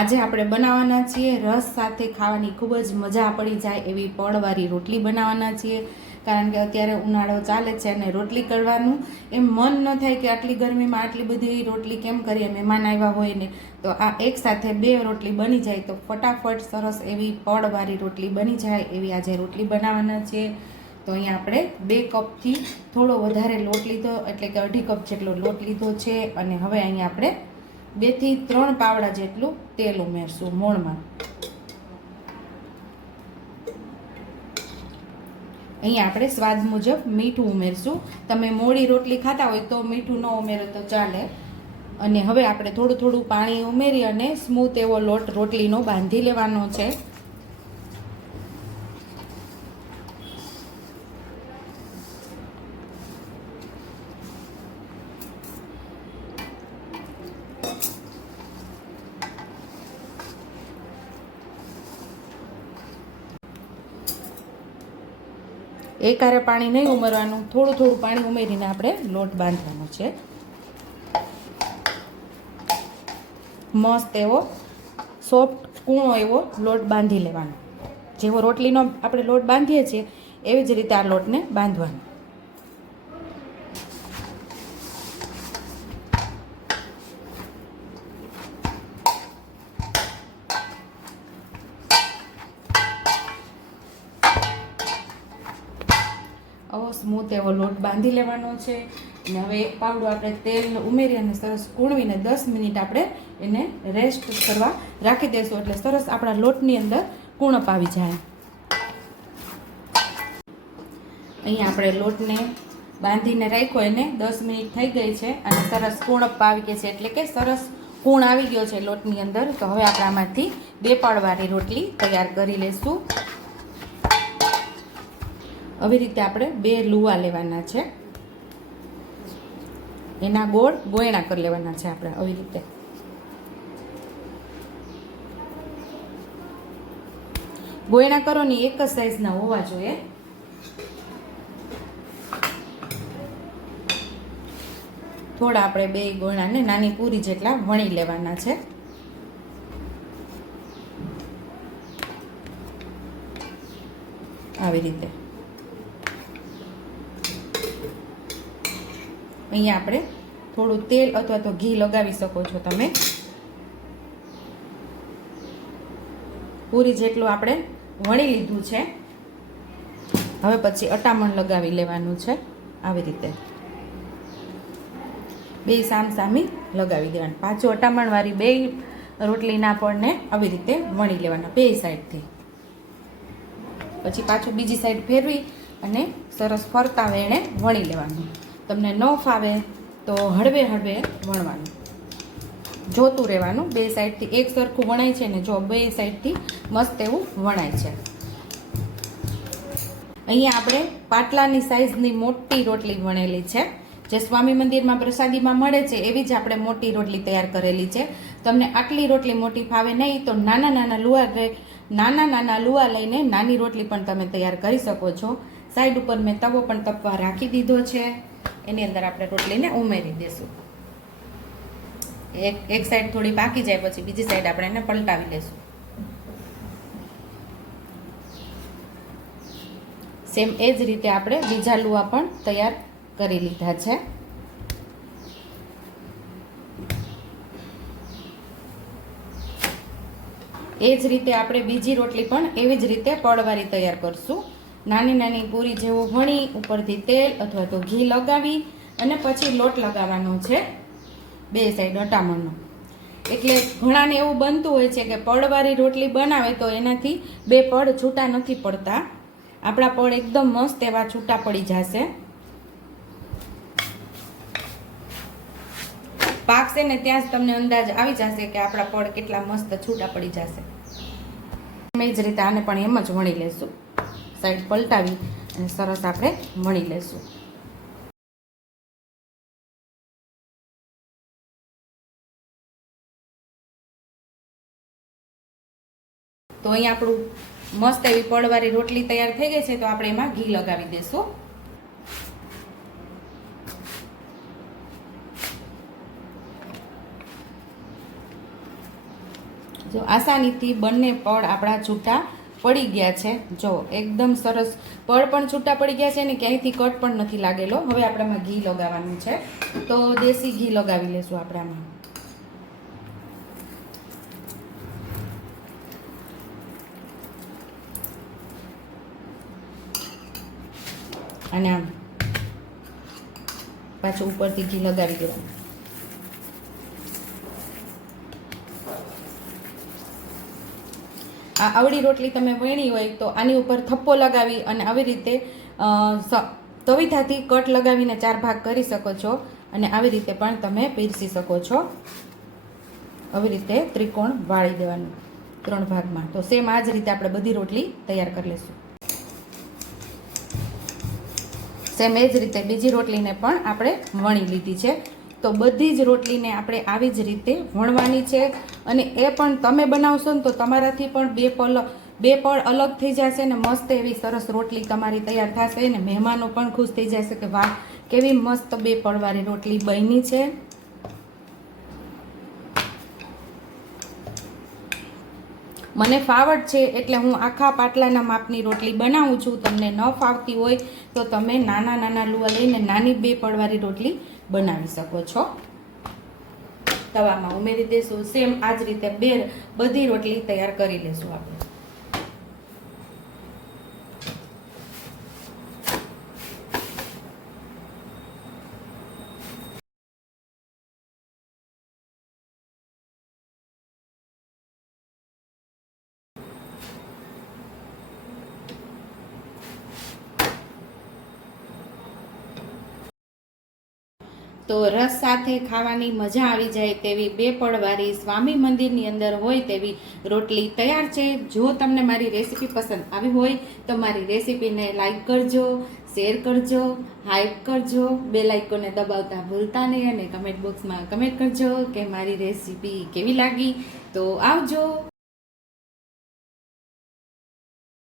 આજે આપણે બનાવવાના છીએ રસ સાથે ખાવાની ખૂબ જ મજા પડી જાય એવી પડવાળી રોટલી બનાવવાના છીએ। કારણ કે અત્યારે ઉનાળો ચાલે છે અને રોટલી કરવાનું એમ મન ન થાય કે આટલી ગરમીમાં આટલી બધી રોટલી કેમ કરીએ, મહેમાન આવ્યા હોય ને, તો આ એક સાથે 2 રોટલી બની જાય તો ફટાફટ સરસ એવી પડવાળી રોટલી બની જાય એવી આજે રોટલી બનાવવાના છીએ। તો અહીંયા આપણે 2 કપથી થોડો વધારે લોટ લીધો, એટલે કે 1/2 કપ જેટલો લોટ લીધો છે અને હવે અહીંયા આપણે 2 થી 3 પાવડા જેટલું તેલ ઉમેરશું મોણમાં। અહીંયા આપણે સ્વાદ મુજબ મીઠું ઉમેરશું। તમે મોળી રોટલી ખાતા હોય તો મીઠું ન ઉમેરો તો ચાલે। અને હવે આપણે થોડું થોડું પાણી ઉમેરી અને સ્મૂથ એવો લોટ રોટલીનો બાંધી લેવાનો છે। એકારે પાણી નહીં ઉમેરવાનું, થોડું થોડું પાણી ઉમેરીને આપણે લોટ બાંધવાનો છે। મસ્ત એવો સોફ્ટ કૂણો એવો લોટ બાંધી લેવાનો। જેવો રોટલીનો આપણે લોટ બાંધીએ છીએ એવી જ રીતે આ લોટને બાંધવાનો। આવો સ્મૂથ એવો લોટ બાંધી લેવાનો છે। અને હવે 1 પાવડું આપણે તેલ ઉમેરી અને સરસ કૂણવીને 10 મિનિટ આપણે એને રેસ્ટ કરવા રાખી દઈશું, એટલે સરસ આપણા લોટની અંદર કૂણપ આવી જાય। અહીંયા આપણે લોટને બાંધીને રાખ્યો, એને 10 મિનિટ થઈ ગઈ છે અને સરસ કૂણપ આવી ગઈ છે, એટલે કે સરસ કૂણ આવી ગયો છે લોટની અંદર। તો હવે આપણે આમાંથી 2 પાડવાળી રોટલી તૈયાર કરી લઈશું। આવી રીતે આપણે 2 લુવા લેવાના છે, એના ગોળ ગોયણા કરી લેવાના છે આપણે આવી રીતે। ગોયણા કરો ને એક જ સાઈઝના હોવા જોઈએ। થોડા આપણે 2 ગોયણાને નાની પૂરી જેટલા વણી લેવાના છે। આવી રીતે અહીંયા આપણે થોડું તેલ અથવા તો ઘી લગાવી શકો છો તમે। પૂરી જેટલું આપણે વણી લીધું છે। હવે પછી અટામણ લગાવી લેવાનું છે આવી રીતે, 2 સામસામી લગાવી દેવાના। પાછું અટામણવાળી 2 રોટલીના પડને આવી રીતે વણી લેવાના 2 સાઈડથી। પછી પાછું બીજી સાઈડ ફેરવી અને સરસ ફરતા વેણે વણી લેવાનું। તમને ન ફાવે તો હળવે હળવે વણવાનું, જોતું રહેવાનું 2 સાઈડથી એક સરખું વણાય છે ને, જો 2 સાઈડથી મસ્ત એવું વણાય છે। અહીંયા આપણે પાટલાની સાઈઝની મોટી રોટલી વણેલી છે, જે સ્વામી મંદિરમાં પ્રસાદીમાં મળે છે એવી જ આપણે મોટી રોટલી તૈયાર કરેલી છે। તમને આટલી રોટલી મોટી ફાવે નહીં તો નાના નાના લુવા લઈને નાની રોટલી પણ તમે તૈયાર કરી શકો છો। સાઈડ ઉપર મેં તવો પણ તપવા રાખી દીધો છે, એની અંદર આપણે રોટલીને ઉમેરી દઈશું। એક સાઈડ થોડી પાકી જાય પછી બીજી સાઈડ આપણે એને પલટાવી લઈશું। સેમ એ જ રીતે આપણે બીજા લુવા પણ તૈયાર કરી લીધા છે। એ જ રીતે આપણે બીજી રોટલી પણ એવી જ રીતે પડવાળી તૈયાર કરશું। નાની નાની પૂરી જેવું વણી ઉપરથી તેલ અથવા તો ઘી લગાવી અને પછી લોટ લગાવવાનો છે 2 સાઈડ અટામણનો। એટલે ઘણાને એવું બનતું હોય છે કે પડવાળી રોટલી બનાવે તો એનાથી 2 પડ છૂટા નથી પડતા, આપણા પડ એકદમ મસ્ત એવા છૂટા પડી જશે। પાકશે ને ત્યાં જ તમને અંદાજ આવી જશે કે આપણા પડ કેટલા મસ્ત છૂટા પડી જશે। એ જ રીતે આને પણ એમ જ વણી લેશું, સાઈડ પલટાવી અને સરસ આપણે વણી લેશું। તો અહીંયા આપણું મસ્ત એવી પડવાળી રોટલી તૈયાર થઈ ગઈ છે, તો આપણે એમાં ઘી લગાવી દઈશું। જો આસાનીથી બંને પડ આપણા છૂટા પડી ગયા છે. જો એકદમ સરસ પડ પણ છૂટા પડી ગયા છે ને ક્યાંયથી કટ પણ નથી લાગેલો. હવે આપણે આમાં ઘી લગાવવાનું છે, તો દેશી ઘી લગાવી લેશું આપણે આમાં. અને આમ પાછું ઉપરથી ઘી લગાવી દેવાનું. આ આવડી રોટલી તમે વણી હોય તો આની ઉપર થપ્પો લગાવી અને આવી રીતે તવીથાથી કટ લગાવીને 4 ભાગ કરી શકો છો અને આવી રીતે પણ તમે પીરસી શકો છો. આવી રીતે ત્રિકોણ વાળી દેવાનું 3 ભાગમાં. તો સેમ આ જ રીતે આપણે બધી રોટલી તૈયાર કરી લઈશું. સેમ એ જ રીતે બીજી રોટલીને પણ આપણે વણી લીધી છે. તો બધી જ રોટલીને આપણે આવી જ રીતે વણવાની છે. અને એ પણ તમે બનાવશો ને તો તમારાથી પણ બે પળ અલગ થઈ જશે ને મસ્ત એવી સરસ રોટલી તમારી તૈયાર થશે ને મહેમાનો પણ ખુશ થઈ જશે કે વાહ કેવી મસ્ત 2 પળવાળી રોટલી બની છે. મને ફાવટ છે એટલે હું આખા પાટલાના માપની રોટલી બનાવું છું. તમને ન ફાવતી હોય તો તમે નાના નાના લુવા લઈને નાની 2 પળવાળી રોટલી બનાવી શકો છો. તવામાં ઉમેરી દેશું. સેમ આ જ રીતે બધી રોટલી તૈયાર કરી લેશું આપણે. તો રસ સાથે ખાવાની મજા આવી જાય તેવી 2 પળવાળી સ્વામી મંદિરની અંદર હોય તેવી રોટલી તૈયાર છે. જો તમને મારી રેસીપી પસંદ આવી હોય તો મારી રેસીપીને લાઈક કરજો, શેર કરજો, હાઈપ કરજો, બેલ આઇકોનને દબાવતા ભૂલતા નહીં અને કમેન્ટ બોક્સમાં કમેન્ટ કરજો કે મારી રેસીપી કેવી લાગી. તો આવજો.